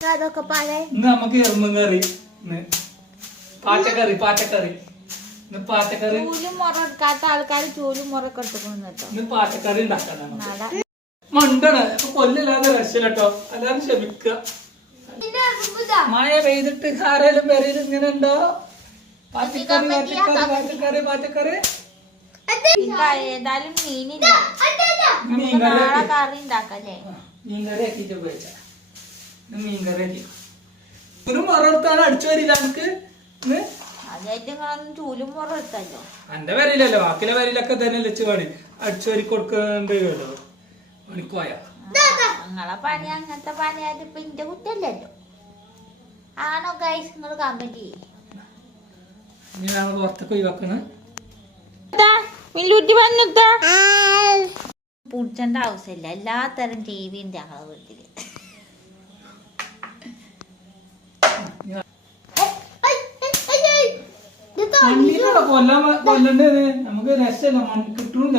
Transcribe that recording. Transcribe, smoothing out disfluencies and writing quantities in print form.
അതൊക്കെ പാലേ നമുക്ക് എറുമ്പും കറി പാറ്റക്കറി പാറ്റക്കറി പാറ്റക്കറി ചൂലും മുറ എടുക്കാത്ത ആൾക്കാർ ചൂലും മുറൊക്കെ എടുത്തുകൊണ്ടു ഇന്ന് പാറ്റക്കറി ഉണ്ടാക്കാൻ മണ്ടണ് ഇപ്പൊ കൊല്ലില്ലാതെ രക്ഷയില്ലട്ടോ എല്ലാരും ക്ഷമിക്കുക. മഴ പെയ്തിട്ട് ആരേലും പേരേലും ഇങ്ങനെ ഉണ്ടോ? പാറ്റക്കറി പാറ്റക്കറി പാറ്റക്കറി പാറ്റക്കറി ഏതായാലും മീനില്ല മീൻകറി നാളെ കറി ഉണ്ടാക്കല്ലേ. മീൻകറി ആക്കിട്ട് ഉപയോഗിച്ച മീൻകറി ആക്കി ഒരു മുറ എടുത്താൽ അടിച്ചു വരില്ല നമുക്ക്. അതായിട്ട് നിങ്ങളൊന്നും ചൂലും മുറ എടുത്തല്ലോ. എന്റെ വരയില്ലല്ലോ ബാക്കിലെ വരയിലൊക്കെ തന്നെ വെച്ച് പണി അടിച്ചു വരി കൊടുക്കണ്ടല്ലോ പണിക്കോയ. നിങ്ങളെ പണി അങ്ങനത്തെ പണിയായിട്ട് ഇപ്പൊ ഇന്റെ കുറ്റല്ലല്ലോ. ആണോ ഗൈസ്? നിങ്ങൾ കമന്റ് ചെയ്യും. ഇനി ഞങ്ങൾ പുറത്തൊക്കെ ഒഴിവാക്കണ പുടിച്ചേണ്ട ആവശ്യമില്ല. എല്ലാത്തരം ടി വി ഉണ്ട് ഞങ്ങളെ വീട്ടില്. കൊല്ലണ്ടത് നമുക്ക് രക്ഷയില്ല കിട്ടൂല